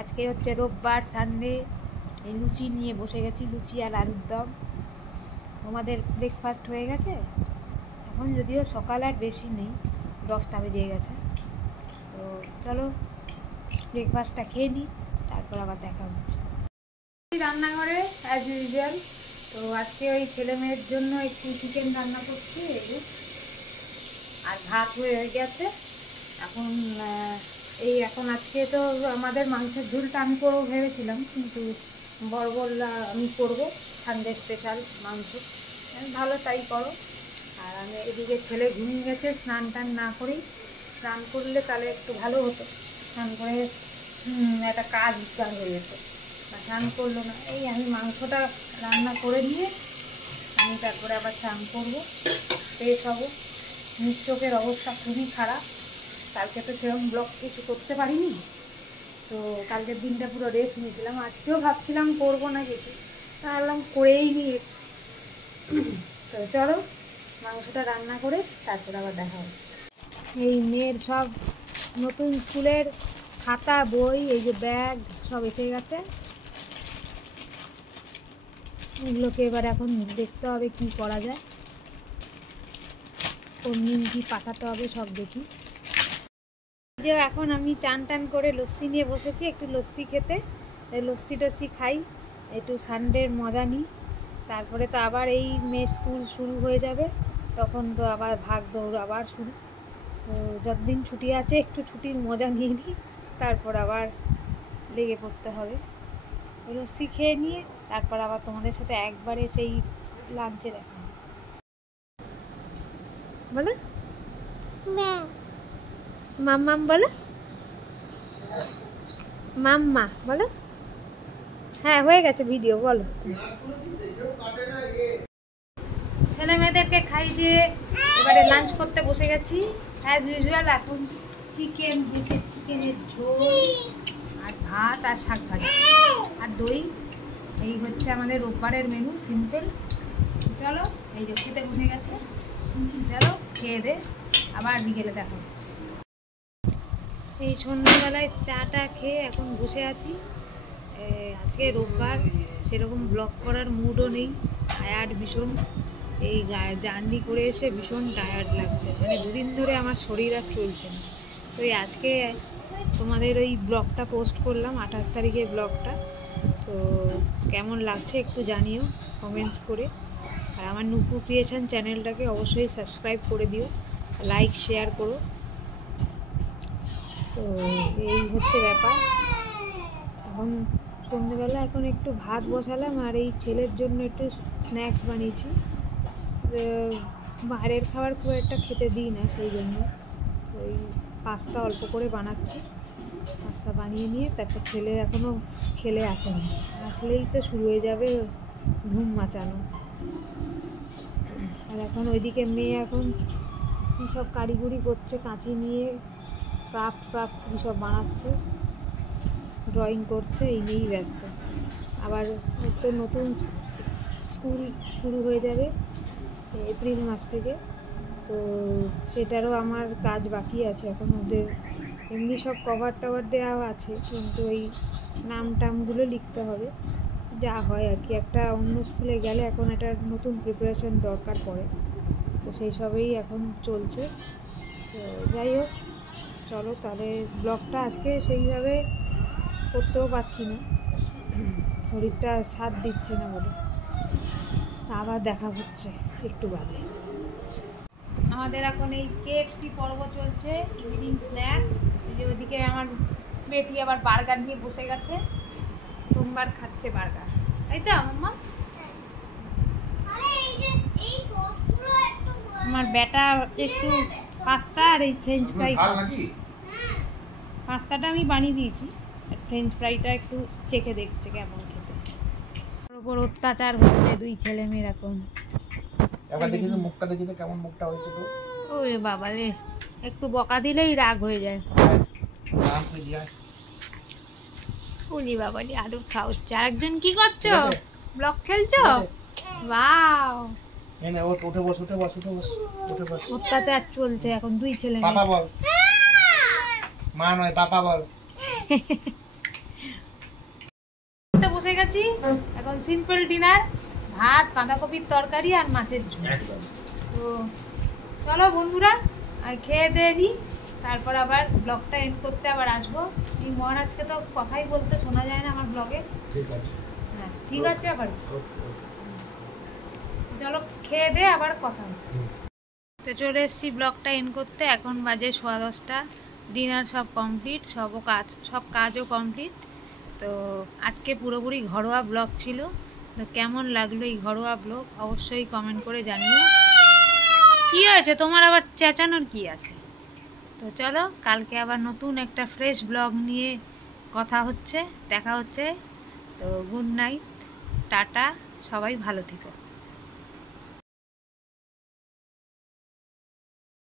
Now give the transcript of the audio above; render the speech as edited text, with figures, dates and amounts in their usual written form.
আজকে হচ্ছে রোববার, সানডে। এই লুচি নিয়ে বসে গেছি, লুচি আর আলুর দম। আমাদের ব্রেকফাস্ট হয়ে গেছে। এখন যদিও সকাল আর বেশি নেই, 10টা বেজে গেছে। তো চলো ব্রেকফাস্টটা খেয়ে নিই, তারপর আবার দেখা হচ্ছে রান্নাঘরে অ্যাজ ইউজুয়াল। তো আজকে ওই ছেলে মেয়ের জন্য একটু চিকেন রান্না করছি, আর ভাত হয়ে গেছে। এখন আজকে তো আমাদের মাংসের ঝোলটা আমি করবো ভেবেছিলাম, কিন্তু বড় বললা আমি করবো সানডে স্পেশাল মাংস। ভালো, তাই করো। আর আমি এদিকে ছেলে ঘুমিয়ে গেছে, স্নান টান না করেই। স্নান করলে তাহলে একটু ভালো হতো, স্নান করে একটা কাজ হয়ে যেত। স্নান করলো না, এই আমি মাংসটা রান্না করে নিয়ে আমি তারপরে আবার স্নান করবো, ফ্রেশ হবো। চোখের অবস্থা খুবই খারাপ, কালকে তো সেরকম ব্লগ কিছু করতে পারিনি। তো কালকের দিনটা পুরো রেস্ট নিয়েছিলাম। আজকেও ভাবছিলাম করবো না কিছু, ভাবলাম করেই নিয়ে। তো চলো মাংসটা রান্না করে তারপর আবার দেখা হচ্ছে। এই মেয়ের সব নতুন স্কুলের খাতা, বই, এই যে ব্যাগ সব এসে গেছে। এগুলোকে এবার এখন দেখতে হবে কি করা যায়, কোন দিন কি পাঠাতে হবে সব দেখি। যে এখন আমি চান টান করে লস্যি নিয়ে বসেছি, একটু লস্যি খেতে। লস্যি টস্যি খাই, একটু সানডের মজা নিই। তারপরে তো আবার এই মেয়ে স্কুল শুরু হয়ে যাবে, তখন তো আবার ভাগ দৌড় আবার শুরু। তো যতদিন ছুটি আছে একটু ছুটির মজা নিয়ে নিই, তারপর আবার লেগে পড়তে হবে। লস্যি খেয়ে নিয়ে তারপর আবার তোমাদের সাথে একবারে সেই লাঞ্চে দেখা হবে। বলো মাম্মাম, বলো মাম্মা, বলো। হ্যাঁ হয়ে গেছে ভিডিও, বলো। ছেলে মেয়েদেরকে খাই দিয়ে এবারে লাঞ্চ করতে বসে গেছি অ্যাজ ইউজুয়াল। এখন চিকেন হয়েছে, চিকেনের ঝোল আর ভাত আর শাক ভাজি আর দই। এই হচ্ছে আমাদের রোববারের মেনু, সিম্পল। চলো এই যে খেতে বসে গেছে, চলো খেয়ে দে, আবার বিকেলে দেখা হচ্ছে। এই সন্ধ্যাবেলায় চাটা খেয়ে এখন বসে আছি। আজকে রোববার, সেরকম ব্লগ করার মুডও নেই, টায়ার্ড ভীষণ। এই জার্নি করে এসে ভীষণ টায়ার্ড লাগছে, মানে দুদিন ধরে আমার শরীর আর চলছে না। তো এই আজকে তোমাদের ওই ব্লগটা পোস্ট করলাম, 28 তারিখের ব্লগটা। তো কেমন লাগছে একটু জানিও কমেন্টস করে। আর আমার নুপু ক্রিয়েশন চ্যানেলটাকে অবশ্যই সাবস্ক্রাইব করে দিও, লাইক শেয়ার করো। তো এই হচ্ছে ব্যাপার। এখন সন্ধ্যেবেলা এখন একটু ভাত বসালাম, আর এই ছেলের জন্য একটু স্ন্যাক্স বানিয়েছি। বাইরের খাবার খুব একটা খেতে দিই না, সেই জন্য ওই পাস্তা অল্প করে বানাচ্ছি। পাস্তা বানিয়ে নিয়ে তারপর ছেলে এখনও খেলে আসেনি, আসলেই তো শুরু হয়ে যাবে ধুম মাচানো। আর এখন ওইদিকে মেয়ে এখন কী সব কারিগরি করছে, কাঁচি নিয়ে ক্রাফট কী সব বানাচ্ছে, ড্রয়িং করছে, এই নিয়েই ব্যস্ত। আবার একটা নতুন স্কুল শুরু হয়ে যাবে এপ্রিল মাস থেকে, তো সেটারও আমার কাজ বাকি আছে। এখন ওদের এমনি সব কভার টভার দেওয়া আছে, কিন্তু ওই নাম টামগুলো লিখতে হবে, যা হয় আর কি। একটা অন্য স্কুলে গেলে এখন একটা নতুন প্রিপারেশান দরকার পড়ে, তো সেই সবেই এখন চলছে। তো যাই হোক, চলো তাহলে ব্লগটা আজকে সেইভাবে করতেও পারছি না, শরীরটা সাথ দিচ্ছে না বলে। আবার দেখা হচ্ছে একটু বাদে। আমাদের এখন এই KFC পর্ব চলছে, ইভিনিং স্ন্যাক্স। এই যে ওইদিকে আমার বেটি আবার বার্গার নিয়ে বসে গেছে, সোমবার খাচ্ছে বার্গার, তাই তো মাম্মা? আমার বেটা একটু পাস্তা আর এই ফ্রেঞ্চ ফ্রাই খাচ্ছে। পাস্তাটা আমি বানিয়ে দিয়েছি, আর ফ্রেঞ্চ ফ্রাইটা একটু চেখে দেখছে কেমন খেতে। ওর উপর অত্যাচার হচ্ছে দুই ছেলে মেয়ে এখন। এবার দেখি তো মুখটা, দেখি তো কেমন মুখটা হয়েছে তো। ওরে বাবা রে, একটু বকা দিলেই রাগ হয়ে যায়। রাগ হয়ে যায়। উলি বাবা রে, আদর খাওয়াচ্ছে। আরেকজন কি করছো? ব্লক খেলছো? ওয়াও, এনে ও উঠে বস, উঠে বস, উঠে বস, উঠে বস। অত্যাচার চলছে এখন দুই ছেলে মেয়ে। পাপা বল, মা নয় পাপা বল। করেছি, এখন সিম্পল ডিনার, ভাত, বাঁধাকপির তরকারি আর মাছের ঝোল। একদম। তো চলো বন্ধুরা, খেয়ে দিয়ে নিই, তারপর আবার ব্লগটা এন্ড করতে আবার আসবো। এই মহারাজকে তো কথাই বলতে শোনা যায় না আমার ব্লগে। ঠিক আছে। হ্যাঁ ঠিক আছে, আবার ওকে। চলো খেয়ে দে আবার কথা হচ্ছে। তো চলে এসেছি ব্লগটা এন্ড করতে, এখন বাজে 10:15, ডিনার সব কমপ্লিট, সব কাজও কমপ্লিট। তো আজকে পুরোপুরি ঘরোয়া ব্লগ ছিল। তো কেমন লাগলো এই ঘরোয়া ব্লগ অবশ্যই কমেন্ট করে জানিও। কি হয়েছে তোমার, আবার চেঁচানোর কি আছে? তো চলো, কালকে আবার নতুন একটা ফ্রেশ ব্লগ নিয়ে কথা হচ্ছে, দেখা হচ্ছে। তো গুড নাইট, টাটা, সবাই ভালো থেকো।